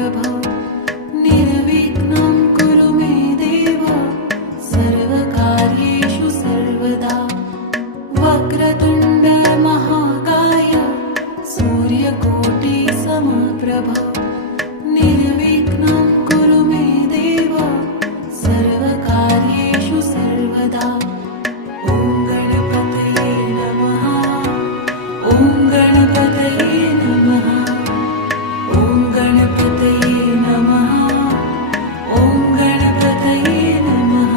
समप्रभ निर्विघ्नं कुरु मे देव सर्वकार्येषु सर्वदा। वक्रतुण्ड महाकाय सूर्यकोटि समप्रभ निर्विघ्नं कुरु मे देव सर्वकार्येषु सर्वदा। ॐ गणपतये नमः। ॐ गणपतये नमः। ॐ गणपतये नमः। ॐ गणपतये नमः।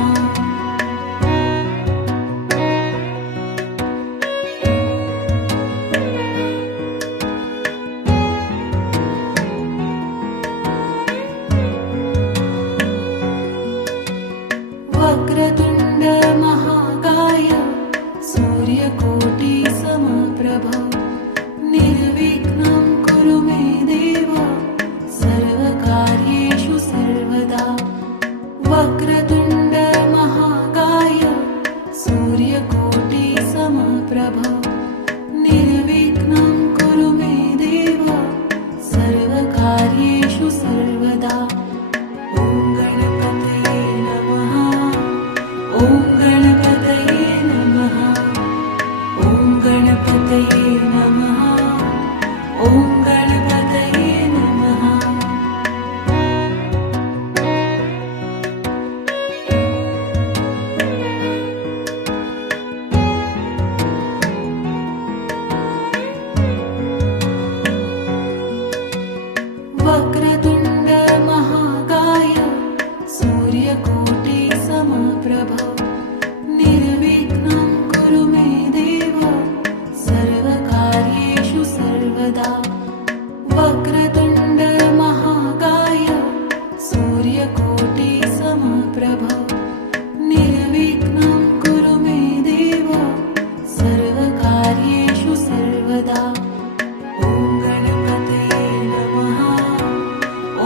वक्रतुण्ड महाकाय सूर्यकोटि समप्रभ निर्विघ्नं कुरु मे देव सर्वकार्येषु सर्वदा। वक्रतुण्ड महाकाय सूर्यकोटि समप्रभ निर्विघ्नं कुरु मे देव सर्वकार्येषु सर्वदा। ॐ गणपतये नमः। ॐ गणपतये नमः। ॐ गणपतये नमः। ॐ गणपतये नमः। वक्रतुण्ड महाकाय सूर्यकोटि समप्रभ निर्विघ्नं कुरु मे देव सर्वकार्येषु सर्वदा। वक्रतुण्ड महाकाय सूर्यकोटि समप्रभ निर्विघ्नं कुरु मे देव सर्वकार्येषु सर्वदा। ॐ गणपतये नमः।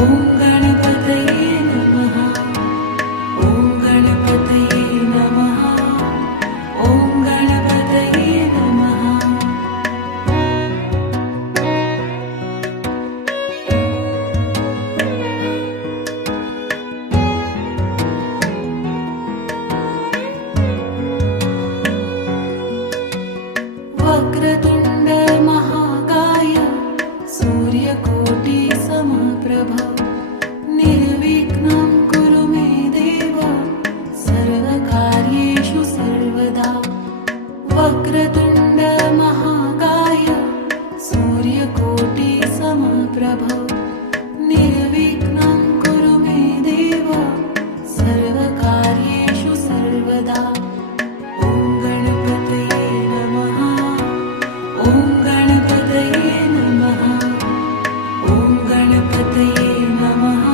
ॐ गणपतये नमः। ॐ गणपतये नमः। ॐ गणपतये नमः। वक्रतुण्ड महाकाय सूर्यकोटि समप्रभ निर्विघ्नं कुरु मे देव सर्वकार्येषु सर्वदा। वक्रतुण्ड महाकाय सूर्यकोटि समप्रभ निर्विघ्नं कुरु मे देव सर्वकार्येषु सर्वदा। ॐ गणपतये नमः। ॐ गणपतये नमः। ॐ गणपतये नमः।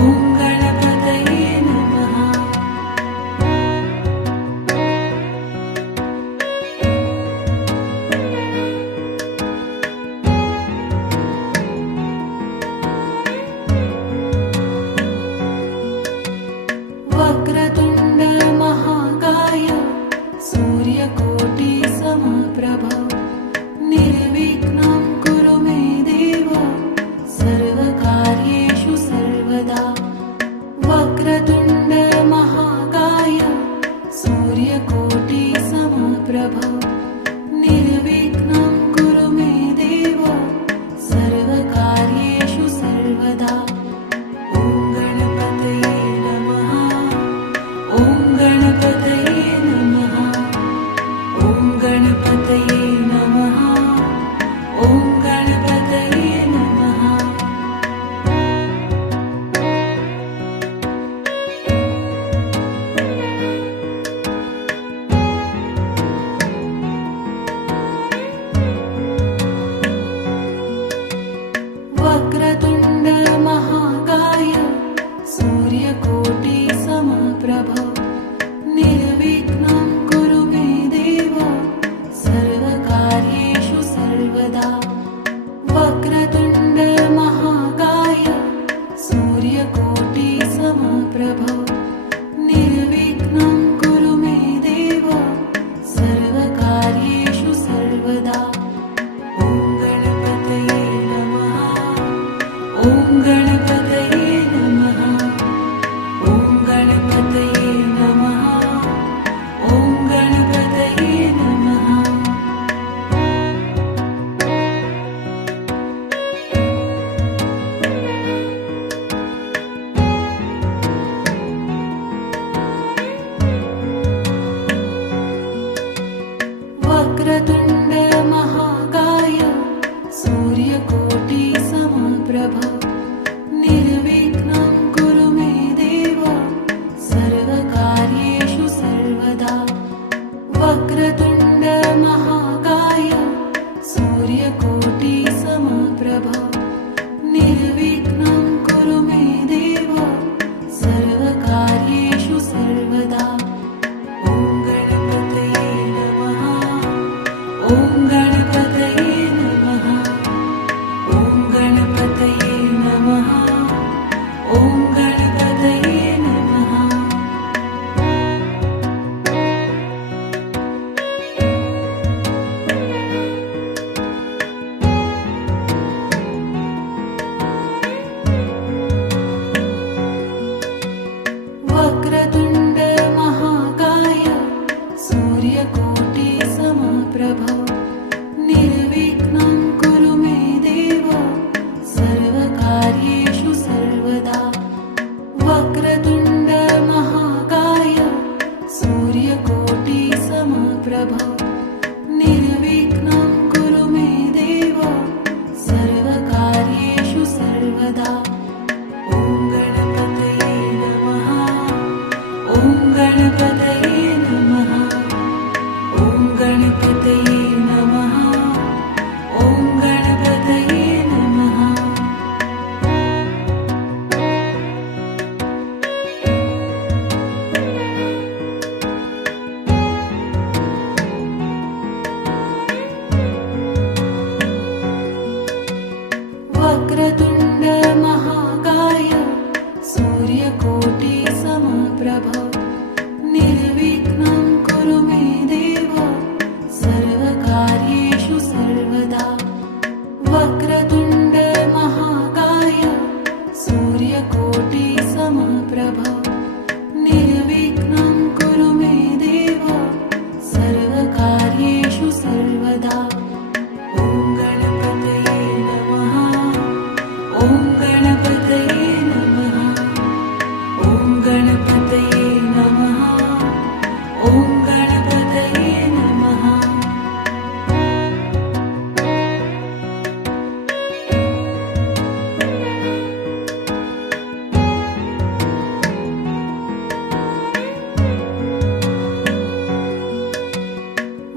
ॐ गणपतये नमः। वक्रतुण्ड महाकाय सूर्यकोटि समप्रभ निर्विघ्नं कुरु मे देव सर्वकार्येषु सर्वदा। वक्रतुण्ड महाकाय सूर्यकोटि समप्रभ निर्विघ्नं कुरु मे देव सर्वकार्येषु सर्वदा। ॐ गणपतये नमः। ॐ गणपतये नमः। ॐ गणपतये नमः। ॐ गणपतये नमः। वक्रतुण्ड सूर्यकोटि समप्रभ निर्विघ्नं कुरु मे देव सर्वकार्येषु सर्वदा। ॐ गणपतये नमः। ॐ गणपतये नमः। ॐ गणपतये नमः। ॐ गणपतये नमः।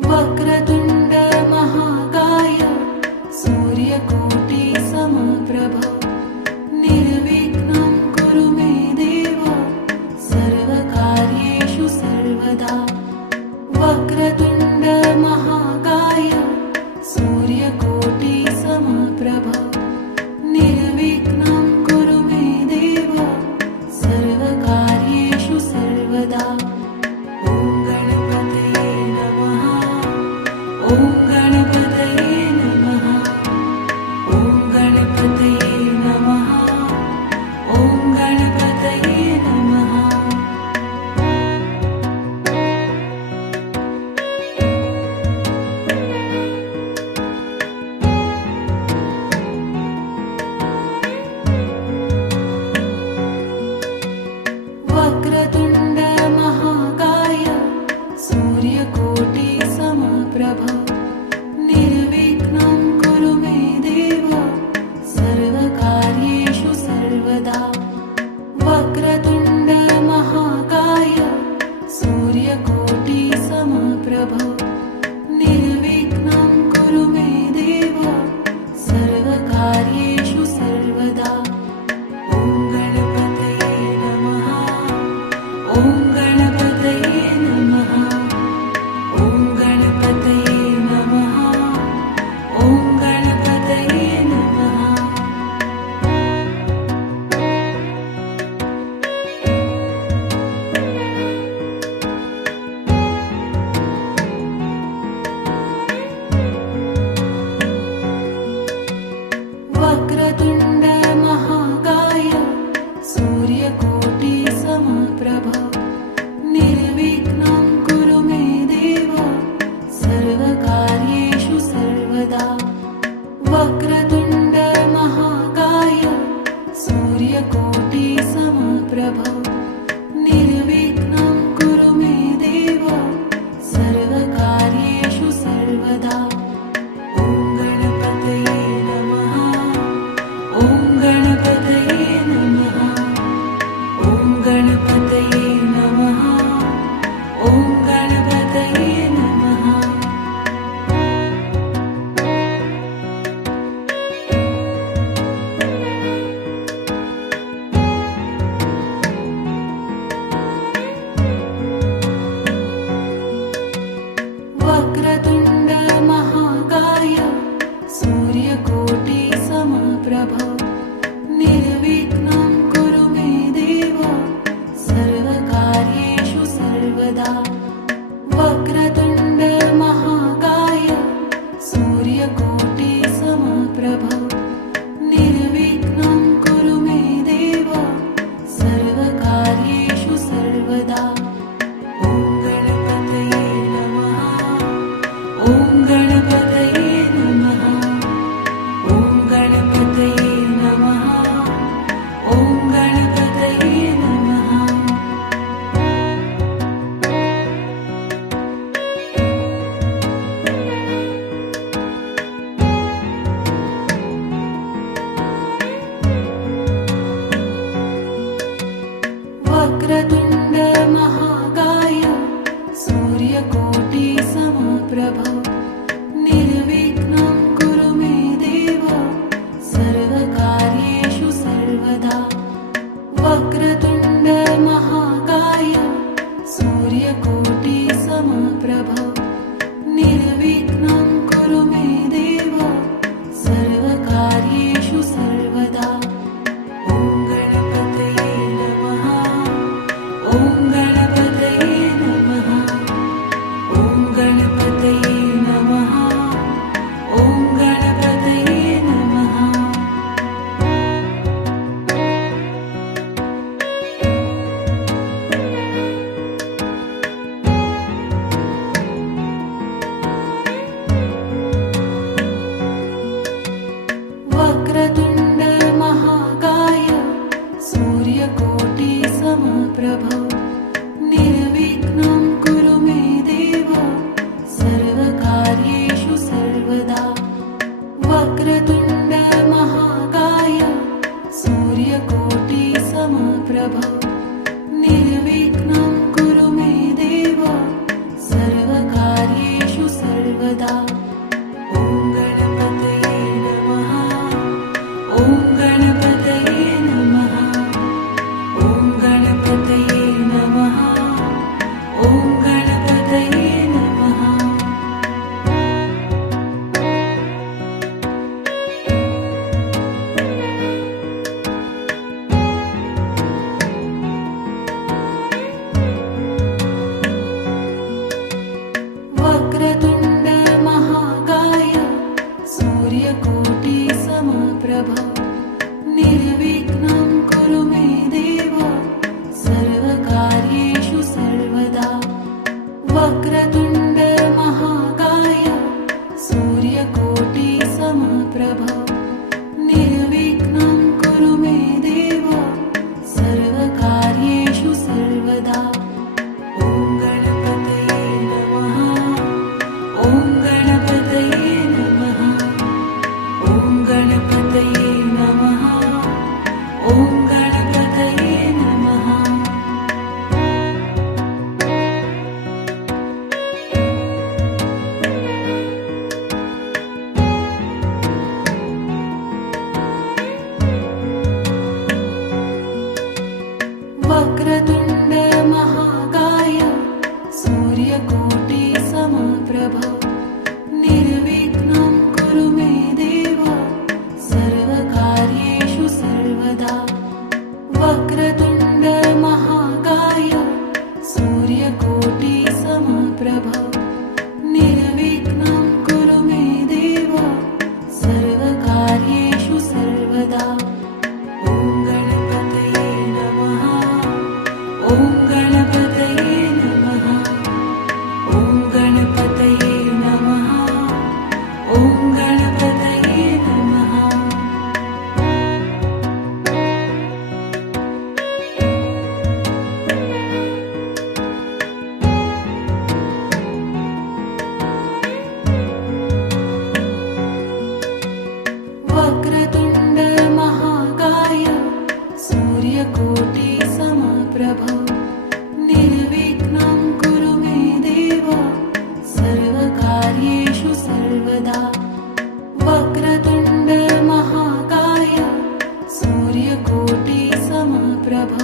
वक्रतुण्ड महाकाय सूर्यकोटि समप्रभ निर्विघ्नं कुरु मे देव सर्वकार्येषु सर्वदा। वक्रतुण्ड महाकाय सूर्यकोटि समप्रभ निर्विघ्नं कुरु मे देव सर्वकार्येषु सर्वदा। ॐ गणपतये नमः। ॐ गणपतये नमः। ॐ गणपतये नमः। ॐ गणपतये नमः। वक्रतुण्ड महाकाय सूर्यकोटि समप्रभ निर्विघ्नं कुरु मे देव सर्वकार्येषु सर्वदा। वक्रतुण्ड महाकाय सूर्यकोटि समप्रभ निर्विघ्नं कुरु मे देव सर्वकार्येषु सर्वदा। ॐ गणपतये नमः। ॐ गणपतये नमः। ॐ गणपतये नमः। ॐ गणपतये नमः। वक्रतुण्ड महाकाय सूर्यकोटि समप्रभ निर्विघ्नं कुरु मे देव सर्वकार्येषु सर्वदा। वक्रतुण्ड महाकाय सूर्यकोटि समप्रभ निर्विघ्नं कुरु मे देव सर्वकार्येषु सर्वदा। ॐ गणपतये नमः। ॐ गणपतये नमः। ॐ गणपतये नमः। ॐ गणपतये नमः। वक्रतुण्ड महाकाय सूर्यकोटि समप्रभ निर्विघ्नं कुरु मे देव सर्वकार्येषु सर्वदा। वक्रतुण्ड महाकाय सूर्यकोटि समप्रभ निर्विघ्नं कुरु मे देव सर्वकार्येषु सर्वदा। ॐ गणपतये नमः। ॐ गणपतये नमः। ॐ गणपतये नमः। ॐ गणपतये नमः। वक्रतुण्ड महाकाय सूर्यकोटि समप्रभ निर्विघ्नं कुरु मे देव सर्वकार्येषु सर्वदा। वक्रतुण्ड महाकाय सूर्यकोटि समप्रभ निर्विघ्नं कुरु मे देव सर्वकार्येषु सर्वदा। ॐ गणपतये नमः। ॐ गणपतये नमः। ॐ गणपतये नमः। ॐ गणपतये नमः। समप्रभ निर्विघ्नं कुरु मे देव सर्वकार्येषु सर्वदा वक्रतुण्ड महाकाय सूर्यकोटि समप्रभ निर्विघ्नं कुरु मे देव सर्वकार्येषु सर्वदा ॐ गणपतये नमः ॐ गणपतये नमः ॐ गणपतये नमः ॐ गणपतये नमः वक्रतुण्ड महाकाय सूर्यकोटि समप्रभ निर्विघ्नं कुरु मे देव सर्वकार्येषु सर्वदा वक्रतुण्ड महाकाय सूर्यकोटि समप्रभ निर्विघ्नं कुरु मे देव सर्वकार्येषु सर्वदा ॐ गणपतये नमः ॐ गणपतये नमः ॐ गणपतये नमः ॐ गणपतये नमः वक्रतुण्ड महाकाय सूर्यकोटि समप्रभ निर्विघ्नं कुरु मे देव सर्वकार्येषु सर्वदा वक्रतुण्ड महाकाय सूर्यकोटि समप्रभ निर्विघ्नं कुरु मे देव सर्वकार्येषु सर्वदा ॐ गणपतये नमः ॐ गणपतये नमः ॐ गणपतये नमः ॐ गणपतये नमः वक्रतुण्ड महाकाय सूर्यकोटि समप्रभ निर्विघ्नं कुरु मे देव सर्वकार्येषु सर्वदा वक्रतुण्ड महाकाय सूर्यकोटि समप्रभ